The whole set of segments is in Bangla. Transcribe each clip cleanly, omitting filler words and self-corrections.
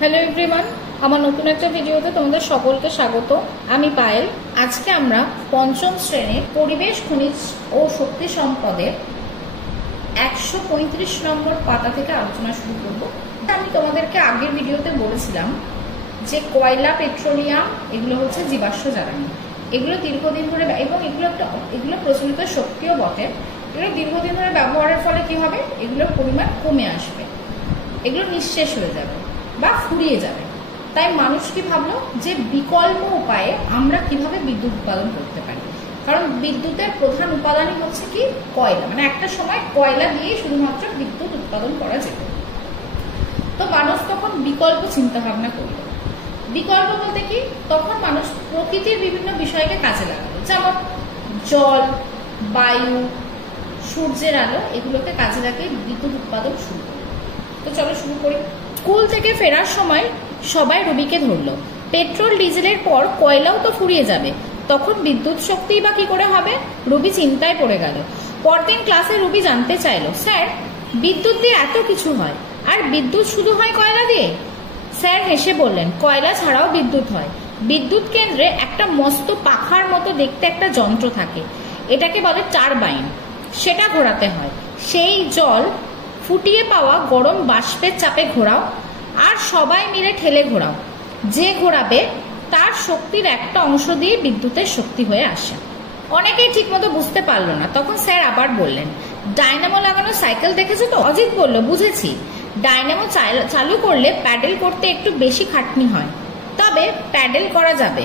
হ্যালো এভরিওয়ান, আমার নতুন একটা ভিডিওতে তোমাদের সকলকে স্বাগত। আমি পায়েল। আজকে আমরা পঞ্চম শ্রেণীর পরিবেশ, খনিজ ও শক্তি সম্পদের 135 নম্বর পাতা থেকে আলোচনা শুরু করব। আমি তোমাদেরকে আগের ভিডিওতে বলেছিলাম যে কয়লা, পেট্রোলিয়াম এগুলো হচ্ছে জীবাশ্ম জ্বালানি। এগুলো দীর্ঘদিন ধরে এবং এগুলো প্রচলিত শক্তিও বটে। এগুলো দীর্ঘদিন ধরে ব্যবহারের ফলে কি হবে, এগুলোর পরিমাণ কমে আসবে, এগুলো নিঃশেষ হয়ে যাবে বা ফুরিয়ে যাবে। তাই মানুষ কি ভাবলো যে বিকল্প উপায়ে আমরা কিভাবে বিদ্যুৎ উৎপাদন করতে পারি। কারণ বিদ্যুতের প্রধান উপাদানই হচ্ছে কি কয়লা, মানে একটা সময় কয়লা দিয়েই শুধুমাত্র বিদ্যুৎ উৎপাদন করা যেত। তো মানুষ তখন বিকল্প চিন্তা ভাবনা করলো। বিকল্প বলতে কি, তখন মানুষ প্রকৃতির বিভিন্ন বিষয়কে কাজে লাগালো, যেমন জল, বায়ু, সূর্যের আলো, এগুলোকে কাজে লাগিয়ে বিদ্যুৎ উৎপাদন শুরু করলো। তো চলো শুরু করি। স্কুল থেকে ফেরার সময় সবাই রবিকে ধরলো। পেট্রোল ডিজেলের পর কয়লাও তো ফুরিয়ে যাবে, তখন বিদ্যুৎ শক্তিই বা কি করে হবে। রবি চিন্তায় পড়ে গেল। পরদিন ক্লাসে রবি জানতে চাইলো, স্যার বিদ্যুৎ দিয়ে এত কিছু হয়, আর বিদ্যুৎ শুধু হয় কয়লা দিয়ে? স্যার হেসে বললেন, কয়লা ছাড়াও বিদ্যুৎ হয়। বিদ্যুৎ কেন্দ্রে একটা মস্ত পাখার মতো দেখতে একটা যন্ত্র থাকে, এটাকে বলে টারবাইন। সেটা ঘোরাতে হয়। সেই জল ফুটিয়ে পাওয়া গরম বাষ্পের চাপে ঘোরাও, আর সবাই মিলে ঠেলে ঘোরাও। যে ঘোরাবে তার শক্তির একটা অংশ দিয়ে বিদ্যুতের শক্তি হয়ে আসে। অনেকেই ঠিক মতো বুঝতে পারলো না। তখন স্যার আবার বললেন, ডায়নামো লাগানো সাইকেল দেখেছো তো? অজিত বলল, বুঝেছি। ডায়নামো চালু করলে প্যাডেল করতে একটু বেশি খাটনি হয়, তবে প্যাডেল করা যাবে।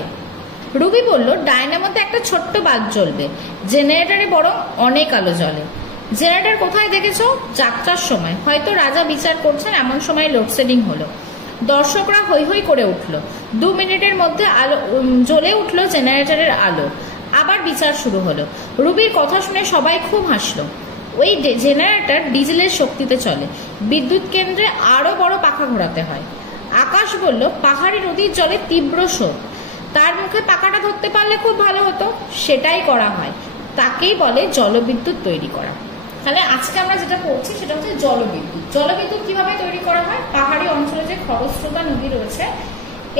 রুবি বলল, ডায়নামোতে একটা ছোট্ট বাল্ব জ্বলবে, জেনারেটরে বরং অনেক আলো জ্বলে। জেনারেটর কোথায় দেখেছো? যাত্রার সময়। হয়তো রাজা বিচার করছেন, এমন সময় লোডশেডিং হলো। দর্শকরা হৈ হৈ করে উঠলো। 2 মিনিটের মধ্যে আলো জ্বলে উঠলো জেনারেটরের আলো। আবার বিচার শুরু হলো। রুবির কথা শুনে সবাই খুব হাসলো। ওই জেনারেটর ডিজেলের শক্তিতে চলে। বিদ্যুৎ কেন্দ্রে আরো বড় পাখা ঘোরাতে হয়। আকাশ বলল, পাহাড়ি নদীর জলে তীব্র স্রোত, তার মুখে পাখাটা ধরতে পারলে খুব ভালো হতো। সেটাই করা হয়, তাকেই বলে জলবিদ্যুৎ তৈরি করা। তাহলে আজকে আমরা যেটা পড়ছি সেটা হচ্ছে জলবিদ্যুৎ। জলবিদ্যুৎ কিভাবে তৈরি করা হয়? পাহাড়ি অঞ্চলে যে খরস্রোতা নদী রয়েছে,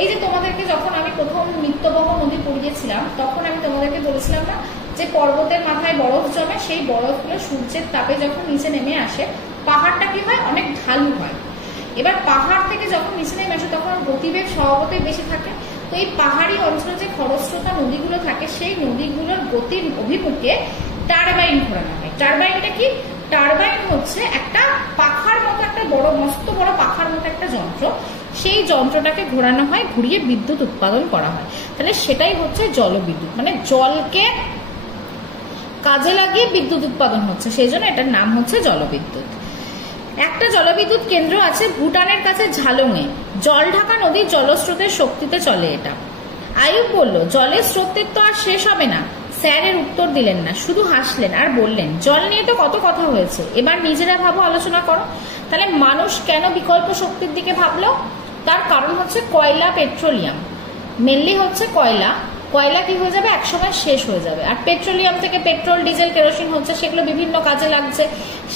এই যে তোমাদেরকে যখন আমি প্রথম নিত্যবহ নদী পড়িয়েছিলাম, তখন আমি তোমাদেরকে বলেছিলাম না যে পর্বতের মাথায় বরফ জমে, সেই বরফগুলো সূর্যের তাপে যখন নিচে নেমে আসে, পাহাড়টা কি হয়, অনেক ঢালু হয়। এবার পাহাড় থেকে যখন নিচে নেমে আসে তখন গতিবেগ স্বভাবতই বেশি থাকে। তো এই পাহাড়ি অঞ্চলে যে খরস্রোতা নদীগুলো থাকে, সেই নদীগুলোর গতির অভিমুখে টারবাইন ঘোরানো হয়। টারবাইনটা কি? টারবাইন হচ্ছে একটা পাখার মতো, একটা বড় মস্ত বড় পাখার মতো একটা যন্ত্র। সেই যন্ত্রটাকে ঘোরানো হয়, ঘুরিয়ে বিদ্যুৎ উৎপাদন করা হয়। তাহলে সেটাই হচ্ছে জলবিদ্যুৎ, মানে জলকে কাজে লাগিয়ে বিদ্যুৎ উৎপাদন হচ্ছে, সেই জন্য এটার নাম হচ্ছে জলবিদ্যুৎ। একটা জলবিদ্যুৎ কেন্দ্র আছে ভুটানের কাছে ঝালংয়ে। জল ঢাকা নদীর জলস্রোতের শক্তিতে চলে এটা। আয়ুব বলল, জলের স্রোতের তো আর শেষ হবে না। স্যারের উত্তর দিলেন না, শুধু হাসলেন আর বললেন, জল নিয়ে তো কত কথা হয়েছে, এবার নিজেরা ভাবো, আলোচনা করো। তাহলে মানুষ কেন বিকল্প শক্তির দিকে ভাবলো? তার কারণ হচ্ছে কয়লা, পেট্রোলিয়াম। মেনলি হচ্ছে কয়লা। কয়লা কি হয়ে যাবে, একসময় শেষ হয়ে যাবে। আর পেট্রোলিয়াম থেকে পেট্রোল, ডিজেল, কেরোসিন হচ্ছে, সেগুলো বিভিন্ন কাজে লাগছে,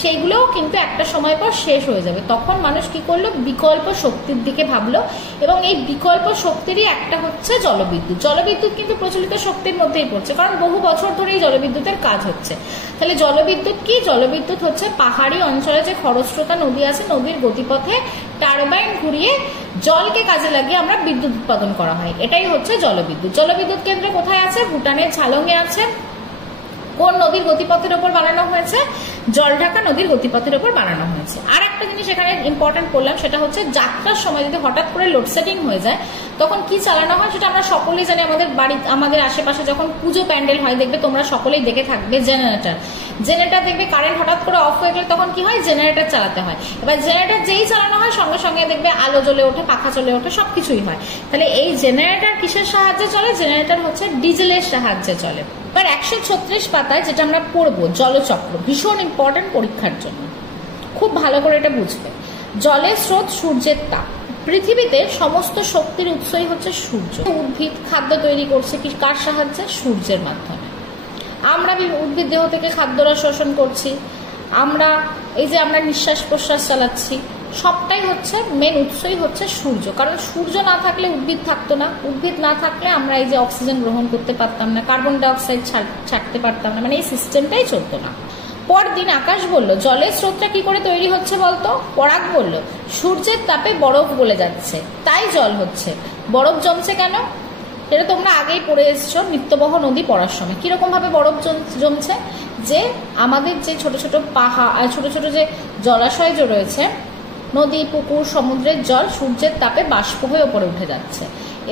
সেইগুলোও কিন্তু একটা সময় পর শেষ হয়ে যাবে। তখন মানুষ কি করলো, বিকল্প শক্তির দিকে ভাবলো, এবং এই বিকল্প শক্তিরই একটা হচ্ছে জলবিদ্যুৎ। জলবিদ্যুৎ কিন্তু প্রচলিত শক্তির মধ্যেই পড়ছে, কারণ বহু বছর ধরে এই জলবিদ্যুতের কাজ হচ্ছে। তাহলে জলবিদ্যুৎ কি? জলবিদ্যুৎ হচ্ছে পাহাড়ি অঞ্চলে যে খরস্রোতা নদী আছে, নদীর গতিপথে টারবাইন ঘুরিয়ে জলকে কাজে লাগিয়ে আমরা বিদ্যুৎ উৎপাদন করা হয়, এটাই হচ্ছে জলবিদ্যুৎ। জলবিদ্যুৎ কেন্দ্র কোথায় আছে? ভুটানের ঝালংয়ে আছে। কোন নদীর গতিপথের উপর বানানো হয়েছে? জলঢাকা নদীর গতিপথের উপর বানানো হয়েছে। আর একটা জিনিস এখানে ইম্পর্টেন্ট করলাম, সেটা হচ্ছে যাত্রার সময় যদি হঠাৎ করে লোডশেডিং হয়ে যায়, তখন কি চালানো হয় সেটা আমরা সকলেই জানি। আমাদের বাড়ি, আমাদের আশেপাশে যখন পুজো প্যান্ডেল হয়, দেখবে তোমরা সকলেই দেখে থাকবে, জেনারেটর দেখবে কারেন্ট হঠাৎ করে অফ হয়ে গেলে তখন কি হয়, জেনারেটর চালাতে হয়। এবার জেনারেটর যেই চালানো হয়, সঙ্গে সঙ্গে দেখবে আলো জ্বলে ওঠে, পাখা চলে ওঠে, সবকিছুই হয়। তাহলে এই জেনারেটর কিসের সাহায্যে চলে? জেনারেটর হচ্ছে ডিজেলের সাহায্যে চলে। এবার 136 পাতায় যেটা আমরা পড়বো, জলচক্র, ভীষণ ইম্পর্টেন্ট পরীক্ষার জন্য, খুব ভালো করে এটা বুঝবে। জলের স্রোত, সূর্যের তাপ। পৃথিবীতে সমস্ত শক্তির উৎসই হচ্ছে সূর্য। উদ্ভিদ খাদ্য তৈরি করছে কি কার সাহায্যে? সূর্যের মাধ্যমে। আমরা উদ্ভিদ দেহ থেকে খাদ্যরা শোষণ করছি। আমরা এই যে আমরা নিঃশ্বাস প্রশ্বাস চালাচ্ছি, সবটাই হচ্ছে মেন উৎসই হচ্ছে সূর্য, কারণ সূর্য না থাকলে উদ্ভিদ থাকতো না, উদ্ভিদ না থাকলে আমরা এই যে অক্সিজেন গ্রহণ করতে পারতাম না, কার্বন ডাইঅক্সাইড ছাড়তে পারতাম না, মানে এই সিস্টেমটাই চলতো না। পরদিন আকাশ বলল, জলের স্রোতটা কি করে তৈরি হচ্ছে বলতো? পরাগ বলল, সূর্যের তাপে বরফ গলে যাচ্ছে, তাই জল হচ্ছে। বরফ জমছে কেন? এটা তোমরা আগেই পড়ে এসছো নিত্যবহ নদী পড়ার সময়। কিরকম ভাবে বরফ জমছে? যে আমাদের যে ছোট ছোট পাহাড়, ছোট ছোট যে জলাশয় যে রয়েছে, নদী, পুকুর, সমুদ্রের জল সূর্যের তাপে বাষ্প হয়ে ওপরে উঠে যাচ্ছে।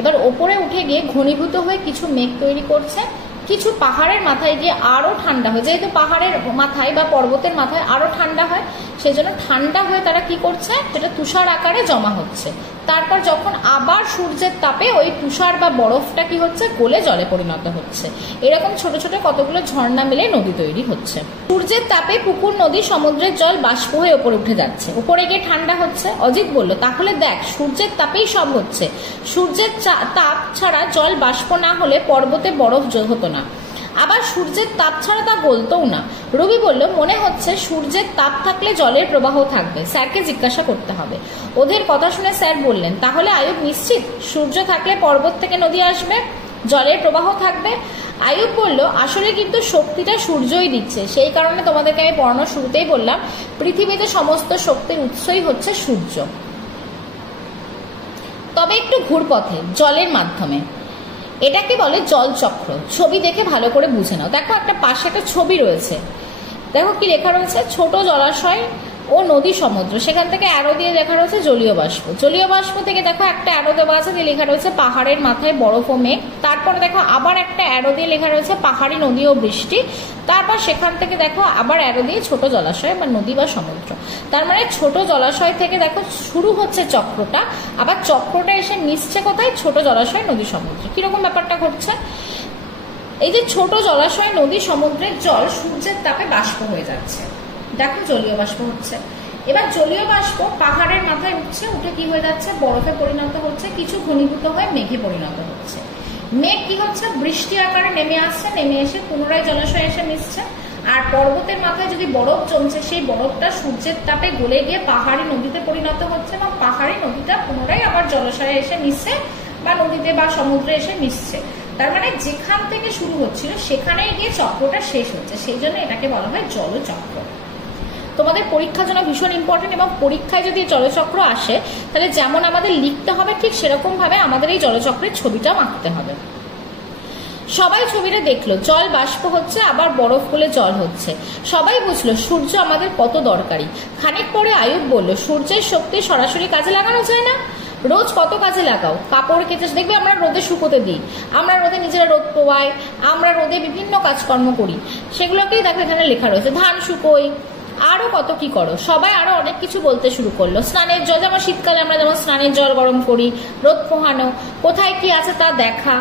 এবার ওপরে উঠে গিয়ে ঘনীভূত হয়ে কিছু মেঘ তৈরি করছে, কিছু পাহাড়ের মাথায় গিয়ে আরো ঠান্ডা হয়, যেহেতু পাহাড়ের মাথায় বা পর্বতের মাথায় আরো ঠান্ডা হয়, সেই জন্য ঠান্ডা হয়ে তারা কি করছে, সেটা তুষার আকারে জমা হচ্ছে। তারপর যখন আবার সূর্যের তাপে ওই তুষার বা বরফটা কি হচ্ছে, গলে জলে পরিণত হচ্ছে। এরকম ছোট ছোট কতগুলো ঝর্ণা মিলে নদী তৈরি হচ্ছে। সূর্যের তাপে পুকুর, নদী, সমুদ্রের জল বাষ্প হয়ে ওপরে উঠে যাচ্ছে, উপরে গিয়ে ঠান্ডা হচ্ছে। অজিত বলল, তাহলে দেখ, সূর্যের তাপেই সব হচ্ছে। সূর্যের তাপ ছাড়া জল বাষ্প না হলে পর্বতে বরফ হতো না, আবার সূর্যের তাপ ছাড়া তা গলতও না। রবি বলল, মনে হচ্ছে সূর্যের তাপ থাকলে জলের প্রবাহ থাকবে, স্যারকে জিজ্ঞাসা করতে হবে। ওদের কথা শুনে স্যার বললেন, তাহলে আয়ুব নিশ্চিত সূর্য থাকলে পর্বত থেকে নদী আসবে, জলের প্রবাহ থাকবে? আয়ুব বলল, আসলে কিন্তু শক্তিটা সূর্যই দিচ্ছে, সেই কারণে তোমাদেরকে আমি পড়ানোর শুরুতেই বললাম পৃথিবীতে সমস্ত শক্তির উৎসই হচ্ছে সূর্য, তবে একটু ঘুরপথে, জলের মাধ্যমে। এটাকে বলে জলচক্র। ছবি দেখে ভালো করে বুঝে নাও। দেখো একটা পাশে একটা ছবি রয়েছে, দেখো কি লেখা রয়েছে, ছোট জলাশয় ও নদী, সমুদ্র, সেখান থেকে অ্যারো দিয়ে লেখা রয়েছে জলীয় বাষ্প। জলীয় বাষ্প থেকে দেখো একটা অ্যারো দেওয়া আছে, যে লেখা রয়েছে পাহাড়ের মাথায় বরফ ও মেঘ। তারপরে দেখো আবার একটা অ্যারো দিয়ে লেখা রয়েছে পাহাড়ি, নদী ও বৃষ্টি। তারপর সেখান থেকে দেখো আবার অ্যারো দিয়ে ছোট জলাশয় বা নদী বা সমুদ্র। তার মানে ছোট জলাশয় থেকে দেখো শুরু হচ্ছে চক্রটা, আবার চক্রটা এসে মিশছে কোথায়, ছোট জলাশয়, নদী, সমুদ্র। কিরকম ব্যাপারটা ঘটছে? এই যে ছোট জলাশয়, নদী, সমুদ্রের জল সূর্যের তাপে বাষ্প হয়ে যাচ্ছে, দেখো জলীয় বাষ্প হচ্ছে। এবার জলীয় বাষ্প পাহাড়ের মাথায় উঠছে, উঠে কি হয়ে যাচ্ছে, বরফে পরিণত হচ্ছে, কিছু ঘনীভূত হয়ে মেঘে পরিণত হচ্ছে। মেঘ কি হচ্ছে, বৃষ্টি আকারে নেমে আসছে, নেমে এসে পুনরায় জলাশয়ে এসে মিশছে। আর পর্বতের মাথায় যদি বরফ জমছে, সেই বরফটা সূর্যের তাপে গলে গিয়ে পাহাড়ি নদীতে পরিণত হচ্ছে, এবং পাহাড়ি নদীটা পুনরায় আবার জলাশয়ে এসে মিশছে বা নদীতে বা সমুদ্রে এসে মিশছে। তার মানে যেখান থেকে শুরু হচ্ছিল সেখানেই গিয়ে চক্রটা শেষ হচ্ছে, সেই জন্য এটাকে বলা হয় জলচক্র। তোমাদের পরীক্ষার জন্য ভীষণ ইম্পর্টেন্ট, এবং পরীক্ষায় যদি জলচক্র আসে তাহলে যেমন আমাদের লিখতে হবে ঠিক সেরকম ভাবে আমাদের এই জলচক্রের ছবিটাও আঁকতে হবে। সবাই ছবিটা দেখলো, জল বাষ্প হচ্ছে, আবার বরফ গলে জল হচ্ছে। সবাই বুঝলো সূর্য আমাদের কত দরকারি। খানিক পরে আয়ুব বলল, সূর্যের শক্তি সরাসরি কাজে লাগানো যায় না? রোজ কত কাজে লাগাও, কাপড় কেচে দেখবে আমরা রোদে শুকোতে দিই, আমরা রোদে নিজেরা রোদ পোয়াই, আমরা রোদে বিভিন্ন কাজকর্ম করি, সেগুলোকেই দেখো এখানে লেখা রয়েছে, ধান শুকোই, আরো কত কি করো। সবাই আরো অনেক কিছু বলতে শুরু করলো। স্নানের জল, যেমন শীতকালে আমরা যেমন স্নানের জল গরম করি, রোদ পোহানো, কোথায় কি আছে তা দেখা।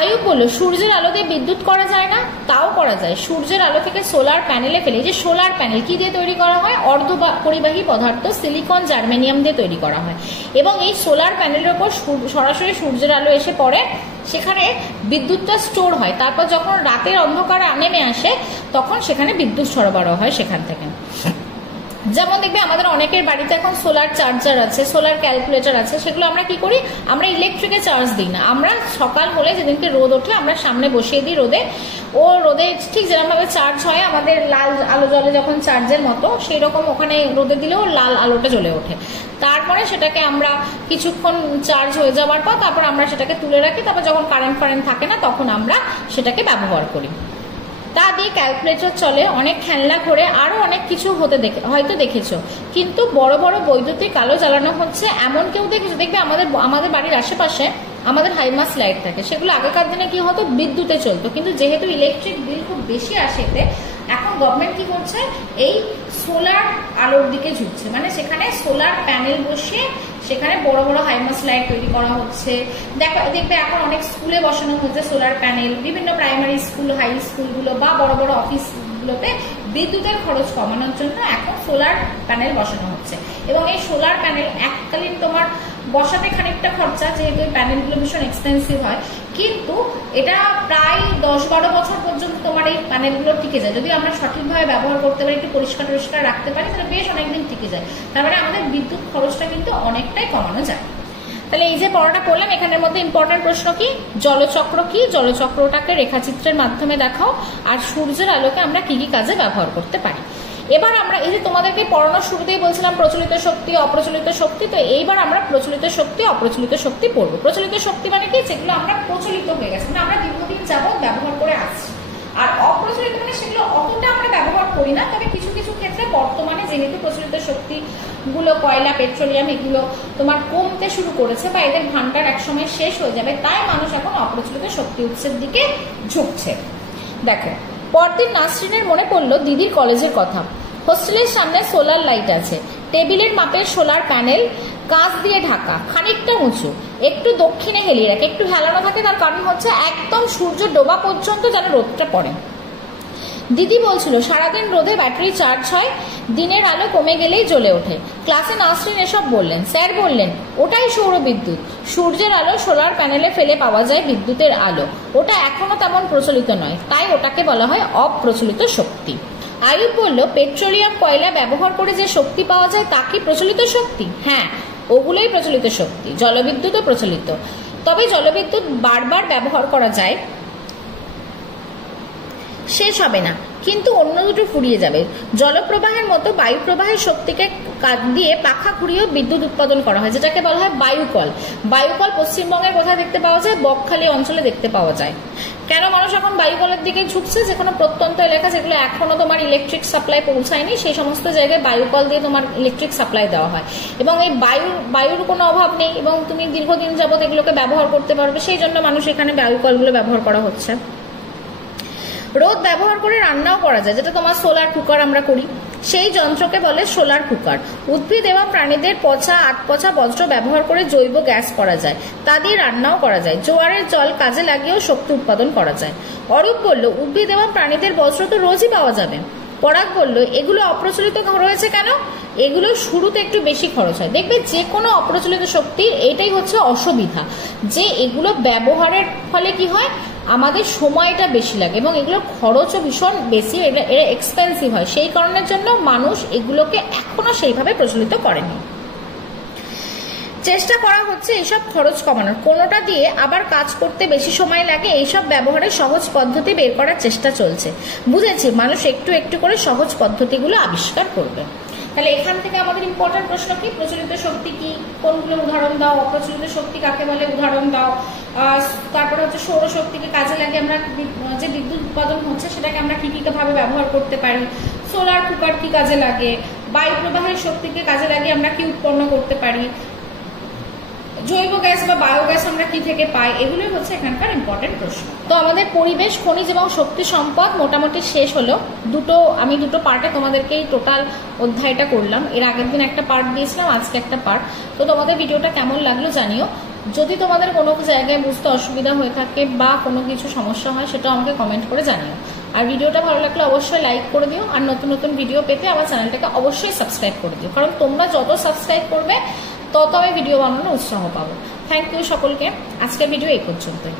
আয়ুব বলল, সূর্যের আলো দিয়ে বিদ্যুৎ করা যায় না? তাও করা যায়। সূর্যের আলো থেকে সোলার প্যানেলে ফেলে, যে সোলার প্যানেল কি দিয়ে তৈরি করা হয়, অর্ধ পরিবাহী পদার্থ সিলিকন, জার্মেনিয়াম দিয়ে তৈরি করা হয়, এবং এই সোলার প্যানেলের উপর সরাসরি সূর্যের আলো এসে পড়ে, সেখানে বিদ্যুৎটা স্টোর হয়। তারপর যখন রাতের অন্ধকার নেমে আসে তখন সেখানে বিদ্যুৎ সরবরাহ হয় সেখান থেকে। যেমন দেখবে আমাদের অনেকের বাড়িতে এখন সোলার চার্জার আছে, সোলার ক্যালকুলেটর আছে, সেগুলো আমরা কি করি, আমরা ইলেকট্রিকে চার্জ দিই না, আমরা সকাল হলে যেদিনকে রোদ ওঠে আমরা সামনে বসিয়ে দিই রোদে, ও রোদে ঠিক যেরকমভাবে চার্জ হয় আমাদের লাল আলো জ্বলে যখন চার্জের মতো, সেই রকম ওখানে রোদে দিলেও লাল আলোটা জ্বলে ওঠে। তারপরে সেটাকে আমরা কিছুক্ষণ চার্জ হয়ে যাওয়ার পর তারপর আমরা সেটাকে তুলে রাখি, তারপর যখন কারেন্ট থাকে না তখন আমরা সেটাকে ব্যবহার করি। তা দিয়ে ক্যালকুলেটর চলে, অনেক খেলনা করে, আরো অনেক কিছু হয়তো দেখেছো। কিন্তু বড় বড় বৈদ্যুতিক আলো জ্বালানো হচ্ছে এমন কেউ দেখেছো? দেখবে আমাদের বাড়ির আশেপাশে আমাদের হাইমাস লাইট থাকে, সেগুলো আগেকার দিনে কি হতো, বিদ্যুতে চলতো, কিন্তু যেহেতু ইলেকট্রিক বিল খুব বেশি আসে এতে, এখন গভর্নমেন্ট কি করছে, এই সোলার আলোর দিকে ঝুঁকছে, মানে সেখানে সোলার প্যানেল বসিয়ে সেখানে বড় বড় হাইমাস লাইট তৈরি করা হচ্ছে। দেখবে এখন অনেক স্কুলে বসানো হচ্ছে সোলার প্যানেল, বিভিন্ন প্রাইমারি স্কুল, হাই স্কুলগুলো বা বড় বড় অফিসগুলোতে বিদ্যুতের খরচ কমানোর জন্য এখন সোলার প্যানেল বসানো হচ্ছে। এবং এই সোলার প্যানেল এককালীন তোমার বসাতে খানিকটা খরচা, যেহেতু এই প্যানেলগুলো ভীষণ এক্সপেন্সিভ হয়, কিন্তু এটা প্রায় 10-12 বছর পর্যন্ত তোমার এই প্যানেলগুলো টিকে যায় যদি আমরা সঠিকভাবে ব্যবহার করতে পারি, একটু পরিষ্কার রাখতে পারি, তাহলে বেশ অনেকদিন টিকে যায়। তারপরে আমাদের বিদ্যুৎ খরচটা কিন্তু অনেকটাই কমানো যায়। তাহলে এই যে পড়াটা করলাম, এখানের মধ্যে ইম্পর্টেন্ট প্রশ্ন কি, জলচক্র কি, জলচক্রটাকে রেখাচিত্রের মাধ্যমে দেখাও, আর সূর্যের আলোকে আমরা কি কি কাজে ব্যবহার করতে পারি। এবার আমরা এই যে তোমাদেরকে পড়ানোর শুরুতেই বলছিলাম প্রচলিত শক্তি, অপ্রচলিত শক্তি, তো এইবার আমরা প্রচলিত শক্তি, অপ্রচলিত শক্তি পড়বো। প্রচলিত শক্তি মানে কি, যেগুলো আমরা প্রচলিত হয়ে গেছে, মানে আমরা দীর্ঘদিন যাবত ব্যবহার করে আসছি। আর অপ্রচলিত মানে সেগুলো অতটা আমরা ব্যবহার করি না, তবে কিছু কিছু ক্ষেত্রে বর্তমানে যেহেতু প্রচলিত শক্তিগুলো কয়লা, পেট্রোলিয়াম এগুলো তোমার কমতে শুরু করেছে বা এদের ভান্ডার একসময় শেষ হয়ে যাবে, তাই মানুষ এখন অপ্রচলিত শক্তি উৎসের দিকে ঝুঁকছে। দেখো, পরদিন নাসরিনের মনে পড়লো দিদির কলেজের কথা। হোস্টেলের সামনে সোলার লাইট আছে, টেবিলের মাপের সোলার প্যানেল, কাঁচ দিয়ে ঢাকা, খানিকটা উঁচু, একটু দক্ষিণে হেলিয়ে রাখে, একটু হেলানো থাকে, তার কারণ হচ্ছে একদম সূর্য ডোবা পর্যন্ত যেন রোদটা পড়ে। দিদি বলছিল সারাদিন রোদে ব্যাটারি চার্জ হয়, দিনের আলো কমে গেলেই জ্বলে ওঠে। ক্লাসে নাসরিন এসব বললেন, স্যার বললেন ওটাই সৌর বিদ্যুৎ, সূর্যের আলো সোলার প্যানেলে ফেলে পাওয়া যায় বিদ্যুতের আলো, ওটা এখনো তেমন প্রচলিত নয়, তাই ওটাকে বলা হয় অপ্রচলিত শক্তি। আয়ুব বলল পেট্রোলিয়াম কয়লা ব্যবহার করে যে শক্তি পাওয়া যায় তা কি প্রচলিত শক্তি? হ্যাঁ, ওগুলোই প্রচলিত শক্তি। জলবিদ্যুৎও প্রচলিত, তবে জলবিদ্যুৎ বারবার ব্যবহার করা যায়, শেষ হবে না, কিন্তু অন্য দুটো ফুরিয়ে যাবে। জলপ্রবাহের মতো বায়ু প্রবাহের শক্তিকে দিয়ে পাখা ঘুরিয়েও বিদ্যুৎ উৎপাদন করা হয়, যেটাকে বলা হয় বায়ুকল। বায়ুকল পশ্চিমবঙ্গের কোথায় দেখতে পাওয়া যায়? বকখালি অঞ্চলে দেখতে পাওয়া যায়। কেন মানুষ এখন বায়ুকলের দিকে ঝুঁকছে? যে কোনো প্রত্যন্ত এলাকা যেগুলো এখনো তোমার ইলেকট্রিক সাপ্লাই পৌঁছায়নি, সেই সমস্ত জায়গায় বায়ুকল দিয়ে তোমার ইলেকট্রিক সাপ্লাই দেওয়া হয়, এবং এই বায়ুর কোনো অভাব নেই এবং তুমি দীর্ঘদিন যাবত এগুলোকে ব্যবহার করতে পারবে, সেই জন্য মানুষ এখানে বায়ুকলগুলো ব্যবহার করা হচ্ছে। রোদ ব্যবহার করে রান্নাও করা যায়, যেটা তোমার সোলার কুকার আমরা করি, সেই যন্ত্রকে বলে সোলার কুকার। উদ্ভিদ এবং প্রাণীদের পচা, আটপচা বজ্র ব্যবহার করে জৈব গ্যাস করা যায়, তা দিয়ে রান্নাও করা যায়। জোয়ারের জল কাজে লাগিয়েও শক্তি উৎপাদন করা যায়। অরূপ বলল উদ্ভিদ এবং প্রাণীদের বজ্র তো রোজই পাওয়া যাবে। পরাগ বলল এগুলো অপ্রচলিত রয়েছে কেন? এগুলো শুরুতে একটু বেশি খরচ হয়। দেখবে যে কোনো অপ্রচলিত শক্তির এটাই হচ্ছে অসুবিধা, যে এগুলো ব্যবহারের ফলে কি হয়, আমাদের সময়টা বেশি লাগে এবং এগুলোর খরচও ভীষণ বেশি, এরা এক্সপেন্সিভ হয়, সেই কারণের জন্য মানুষ এগুলোকে এখনো সেইভাবে প্রচলিত করেনি। চেষ্টা করা হচ্ছে এইসব খরচ কমানোর, কোনোটা দিয়ে আবার কাজ করতে বেশি সময় লাগে, এইসব ব্যবহারের সহজ পদ্ধতি বের করার চেষ্টা চলছে। বুঝেছি, মানুষ একটু একটু করে সহজ পদ্ধতিগুলো আবিষ্কার করবে। তাহলে এখান থেকে আমাদের ইম্পর্টেন্ট প্রশ্ন কি, প্রচলিত শক্তি কি, কোনগুলো উদাহরণ দাও, অপ্রচলিত শক্তি কাকে বলে উদাহরণ দাও, তারপরে হচ্ছে সৌরশক্তিকে কাজে লাগে আমরা যে বিদ্যুৎ উৎপাদন হচ্ছে সেটাকে আমরা কি কি ভাবে ব্যবহার করতে পারি, সোলার কুকার কি কাজে লাগে, বায়ু প্রবাহের শক্তিকে কাজে লাগিয়ে আমরা কি উৎপন্ন করতে পারি, জৈব গ্যাস বা বায়োগ্যাস আমরা কি থেকে পাই, এগুলোই হচ্ছে এখানকার ইম্পর্টেন্ট প্রশ্ন। তো আমাদের পরিবেশ, খনিজ এবং শক্তি সম্পদ মোটামুটি শেষ হলো। আমি দুটো পার্টে তোমাদেরকে এই টোটাল অধ্যায়টা করলাম। এর আগের দিন একটা পার্ট দিয়েছিলাম, আজকে একটা পার্ট। তো তোমাদের ভিডিওটা কেমন লাগলো জানিও। যদি তোমাদের কোনো জায়গায় বুঝতে অসুবিধা হয়ে থাকে বা কোনো কিছু সমস্যা হয় সেটা আমাকে কমেন্ট করে জানিও। আর ভিডিওটা ভালো লাগলে অবশ্যই লাইক করে দিও, আর নতুন নতুন ভিডিও পেতে আমার চ্যানেলটাকে অবশ্যই সাবস্ক্রাইব করে দিও, কারণ তোমরা যত সাবস্ক্রাইব করবে তত আমি ভিডিও বানানোর উৎসাহ পাবো। থ্যাংক ইউ সকলকে। আজকের ভিডিও এই পর্যন্তই।